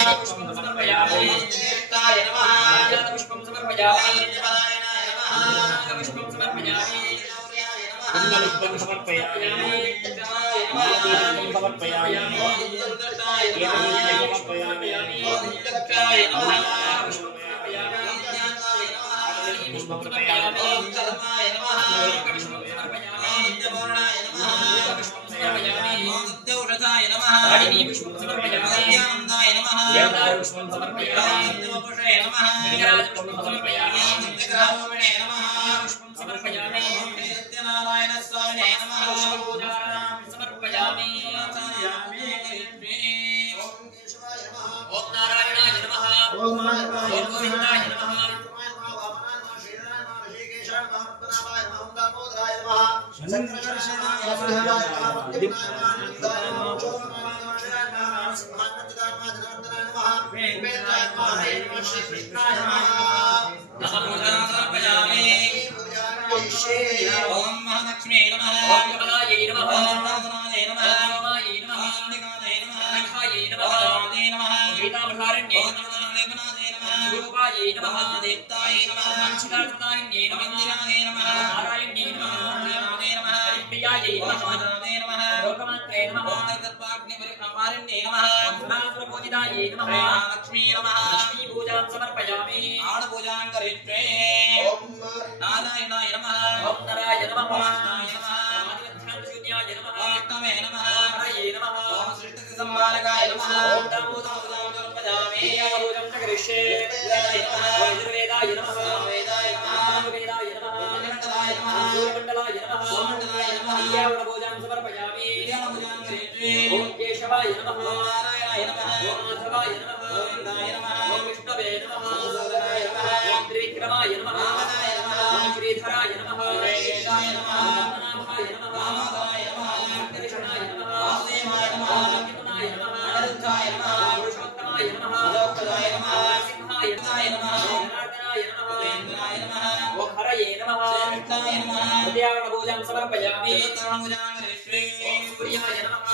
पुष्पं समर्पयामि ज्येष्ठाय नमः पुष्पं समर्पयामि पदायनाय नमः पुष्पं समर्पयामि पुष्पं समर्पयामि पुष्पं समर्पयामि दुर्दशाय नमः समर्पयामि दुर्दक्षाय नमः पुष्पं समर्पयामि कर्माय नमः पुष्पं समर्पयामि नित्यपूर्णाय नमः पुष्पं समर्पयामि नित्यौषधाय नमः हरिणी पुष्पं समर्पयामि ज्ञानदाय नमः देवताय पुष्पं समर्पयामि देवपुरुषाय नमः निराज पुष्पं समर्पयामि नित्यग्रहोमणे नमः पुष्पं समर्पयामि सत्यनारायण स्वामिने नमः पूजां समर्पयामि ओम नारायणाय नमः ओम गोविंदाय नमः ओम महालक्ष्मी नमः ओम कमलायै नमः ओम नागनाथाय नमः ओम सोमायै नमः ओम निकायै नमः नखायै नमः आदे नमः गीतामहारण्ये नमः लेपनादे नमः रूपायै नमः देवतायै नमः मंचिदार्थदायिन्ये नमः इंदिरायै नमः नारायण्ये नमः देवायै नमः प्रियायै नमः आदे नमः लोकमात्रे नमः ओम निर्दत्पाग्निपरिमारण्ये नमः ओम नागपूजितायै नमः लक्ष्मी नमः लक्ष्मी पूजां समर्पयामि आण पूजां करिष्ये ओम नारायणाय नमः ओम नारायण नमः नारायणाय नमः आदिवध्यानशून्याय नमः विष्णवे नमः हरये नमः ओम सृष्टिसंहारकाय नमः ओम दामोदराय समर्पयामि पूजां करिष्ये यजुर्वेदाय नमः वेदाय नमः वेदाय नमः मंडलाय नमः सूर्यमंडलाय नमः मंडलाय नमः यावण पूजां समर्पयामि पूजां करिष्ये ओम केशवाय नमः नारायणाय नमः ओम माधवाय नमः गोविन्दाय नमः ओम विष्णवे नमः मधुसूदनाय नमः ओम त्रिविक्रमाय नमः वामनाय नमः ओम श्रीधराय नमः वेदाय नमः पद्मनाभाय नमः दामोदराय नमः कृष्णाय नमः वासुदेवाय नमः निपुणाय नमः अनिरुद्धाय नमः पुरुषोत्तमाय नमः लोकदाय नमः सिंहाय नमः जनार्दनाय नमः वेन्द्राय नमः ओम हरये नमः कृष्णाय नमः हृदयावण पूजां समर्पयामि पूजां करिष्ये सूर्याय नमः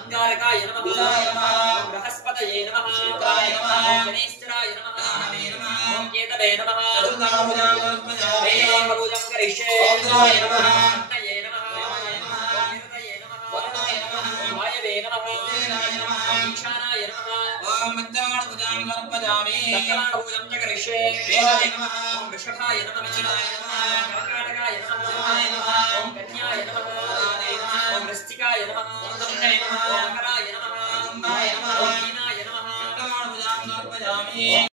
अंगारकाय नमः बुधाय नमः बृहस्पतये नमः शुक्राय नमः शनैश्चराय नमः हरये नमः ओम केतवे नमः चतुर्धाम पूजां समर्पयामि पूजां करिष्ये ओम इंद्राय नमः अग्नये नमः वामनाय नमः निरतये नमः वरुणाय नमः वायवे नमः देवाय नमः ईशानाय नमः ओम मित्राण पूजां समर्पयामि दक्षिणाण पूजां च करिष्ये वेदाय नमः ओम वृषभाय नमः मिथुनाय नमः कर्काटकाय नमः सिंहाय नमः ओम कन्याय नमः राधाय नमः ओम वृश्चिकाय नमः धनुषे नमः मकराय नमः कुम्भाय नमः मीनाय नमः पूजां समर्पयामि।